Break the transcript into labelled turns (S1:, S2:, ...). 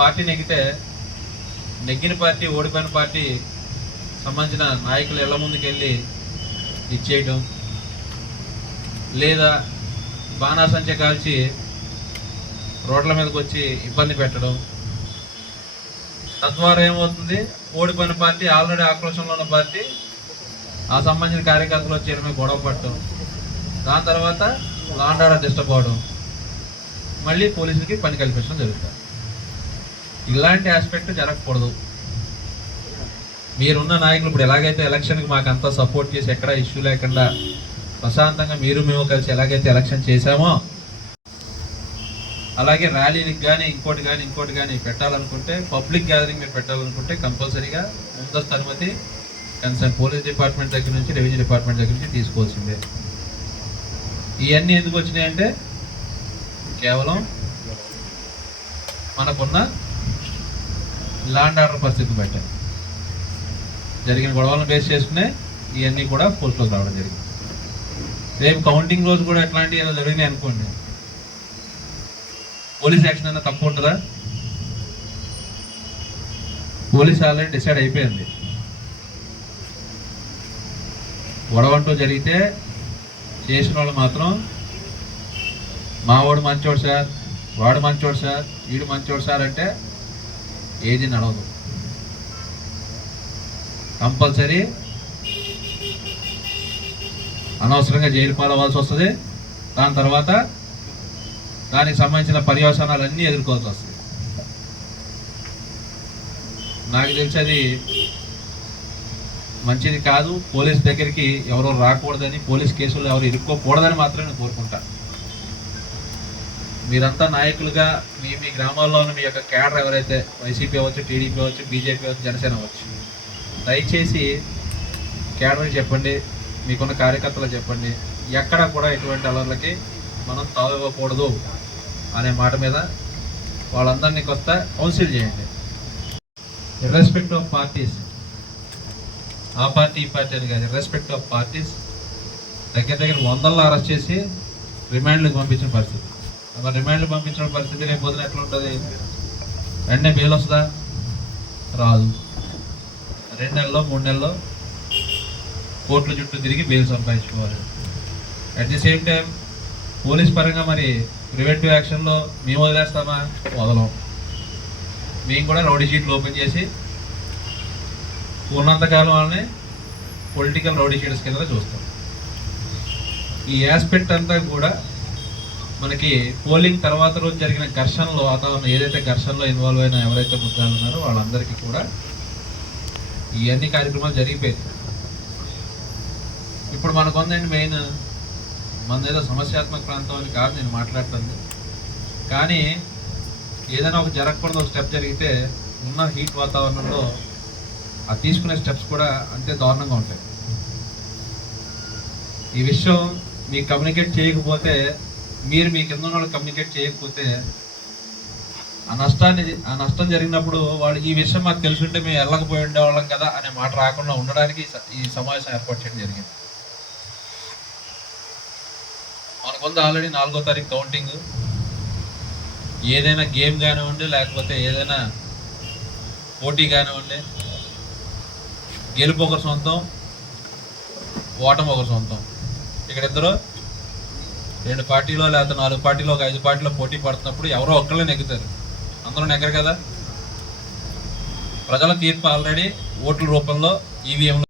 S1: Party నెగ్గితే నెగ్గిన party ఓడిపోయిన party సంబంధించిన నాయకులు ఇళ్ళ ముందుకెళ్ళి ఇచ్చేయడం లేదా బాణాసంచ కాల్చి రోడ్ల మీదకి వచ్చి ఇబ్బంది పెట్టడం. తద్వారా ఏమవుతుంది? ఓడిపోయిన పార్టీ ఆల్రెడీ ఆక్రోషంలో ఉన్న పార్టీ ఆ సంబంధించిన కార్యకర్తలు వచ్చి ఇరవై గొడవ పడటం. దాని తర్వాత లాండ్ ఆర్డర్ డిస్టర్బ్ అవడం. మళ్ళీ పోలీసులకి పని కల్పించడం జరుగుతుంది. ఇలాంటి ఆస్పెక్ట్ జరగకూడదు. మీరున్న నాయకులు ఇప్పుడు ఎలాగైతే ఎలక్షన్కి మాకు అంతా సపోర్ట్ చేసి ఎక్కడ ఇష్యూ లేకుండా ప్రశాంతంగా మీరు మేము కలిసి ఎలాగైతే ఎలక్షన్ చేశామో అలాగే ర్యాలీలకు కానీ ఇంకోటి కానీ ఇంకోటి కానీ పెట్టాలనుకుంటే పబ్లిక్ గ్యాదరింగ్ మీరు పెట్టాలనుకుంటే కంపల్సరీగా ముందస్తు అనుమతి కన్సర్న్ పోలీస్ డిపార్ట్మెంట్ దగ్గర నుంచి రెవెన్యూ డిపార్ట్మెంట్ దగ్గర నుంచి తీసుకోవాల్సిందే. ఇవన్నీ ఎందుకు వచ్చినాయంటే కేవలం మనకున్న ల్యాండ్ ఆర్డర్ పరిస్థితి పెట్టారు జరిగిన గొడవలను బేస్ చేసుకునే ఇవన్నీ కూడా పోస్టులోకి రావడం జరిగింది. రేపు కౌంటింగ్ రోజు కూడా ఎట్లాంటివి ఏదో జరిగినాయి అనుకోండి. పోలీస్ యాక్షన్ అయినా తప్పు ఉంటుందా? పోలీస్ ఆల్రెడీ డిసైడ్ అయిపోయింది. గొడవంటూ జరిగితే చేసిన వాళ్ళు మాత్రం మావాడు మంచోడు సార్ వాడు మంచోడు సార్ వీడు మంచోడు సార్ అంటే ఏది నడవదు. కంపల్సరీ అనవసరంగా జైలు పాలవ్వాల్సి వస్తుంది. దాని తర్వాత దానికి సంబంధించిన పర్యవసానాలన్నీ ఎదుర్కోవాల్సి వస్తుంది. నాకు తెలిసి అది మంచిది కాదు. పోలీస్ దగ్గరికి ఎవరో రాకూడదని పోలీస్ కేసులు ఎవరు ఇరుక్కోకూడదని మాత్రమే నేను కోరుకుంటాను మీరంతా నాయకులుగా మీ మీ గ్రామాల్లోని మీ యొక్క క్యాడర్ ఎవరైతే వైసీపీ అవ్వచ్చు టీడీపీ అవ్వచ్చు బీజేపీ అవ్వచ్చు జనసేన అవ్వచ్చు దయచేసి క్యాడర్కి చెప్పండి మీకున్న కార్యకర్తలు చెప్పండి ఎక్కడ కూడా ఎటువంటి అలర్లకి మనం తావివ్వకూడదు అనే మాట మీద వాళ్ళందరినీ కొత్త కౌన్సిల్ చేయండి. ఇర్రెస్పెక్ట్ ఆఫ్ పార్టీస్ ఆ పార్టీ ఈ పార్టీ అని కాదు ఇర్రెస్పెక్ట్ ఆఫ్ పార్టీస్ దగ్గర దగ్గర వందల్లో అరెస్ట్ చేసి రిమాండ్లకు పంపించిన పరిస్థితి. మరి రిమాండ్లు పంపించిన పరిస్థితి రేపు ఎట్లా ఉంటుంది వెంటనే బెయిల్ వస్తుందా? రాదు. రెండు నెలల్లో మూడు నెలల్లో కోర్టుల చుట్టూ తిరిగి బెయిల్ సంపాదించుకోవాలి. At the same time police పరంగా మరి ప్రివెంటివ్ యాక్షన్లో మేము వదిలేస్తామా? వదలం. మేము కూడా రౌడీ షీట్లు ఓపెన్ చేసి ఉన్నంతకాలం వాళ్ళని పొలిటికల్ రౌడీ షీట్స్ కింద చూస్తాం. ఈ ఆస్పెక్ట్ అంతా కూడా మనకి పోలింగ్ తర్వాత రోజు జరిగిన ఘర్షణలో వాతావరణం ఏదైతే ఘర్షణలో ఇన్వాల్వ్ అయిన ఎవరైతే ముద్దాలు ఉన్నారో వాళ్ళందరికీ కూడా ఇవన్నీ కార్యక్రమాలు జరిగిపోయింది ఇప్పుడు మనకు ఉందండి మెయిన్ మన ఏదో సమస్యాత్మక ప్రాంతం అని కాదు నేను మాట్లాడుతుంది. కానీ ఏదైనా ఒక జరగకూడదు ఒక స్టెప్ జరిగితే ఉన్న హీట్ వాతావరణంలో ఆ తీసుకునే స్టెప్స్ కూడా అంతే దారుణంగా ఉంటాయి. ఈ విషయం మీకు కమ్యూనికేట్ చేయకపోతే మీరు మీ కింద ఉన్న వాళ్ళు కమ్యూనికేట్ చేయకపోతే ఆ నష్టాన్ని ఆ నష్టం జరిగినప్పుడు వాళ్ళు ఈ విషయం మాకు తెలుసుంటే మేము వెళ్ళకపోయి ఉండేవాళ్ళం కదా అనే మాట రాకుండా ఉండడానికి ఈ స- ఈ సమావేశం ఏర్పాటు చేయడం జరిగింది. మనకుంది ఆల్రెడీ నాలుగో తారీఖు కౌంటింగ్. ఏదైనా గేమ్ కానివ్వండి లేకపోతే ఏదైనా పోటీ కానివ్వండి గెలుపు ఒకరు సొంతం ఓటమి ఒకరు సొంతం. ఇక్కడ ఇద్దరు రెండు పార్టీలో లేకపోతే నాలుగు పార్టీలో ఒక ఐదు పార్టీలో పోటీ పడుతున్నప్పుడు ఎవరో ఒక్కళ్ళే నెగ్గుతారు. అందరూ నెగ్గరు కదా? ప్రజల తీర్పు ఆల్రెడీ ఓట్ల రూపంలో ఈవీఎంలో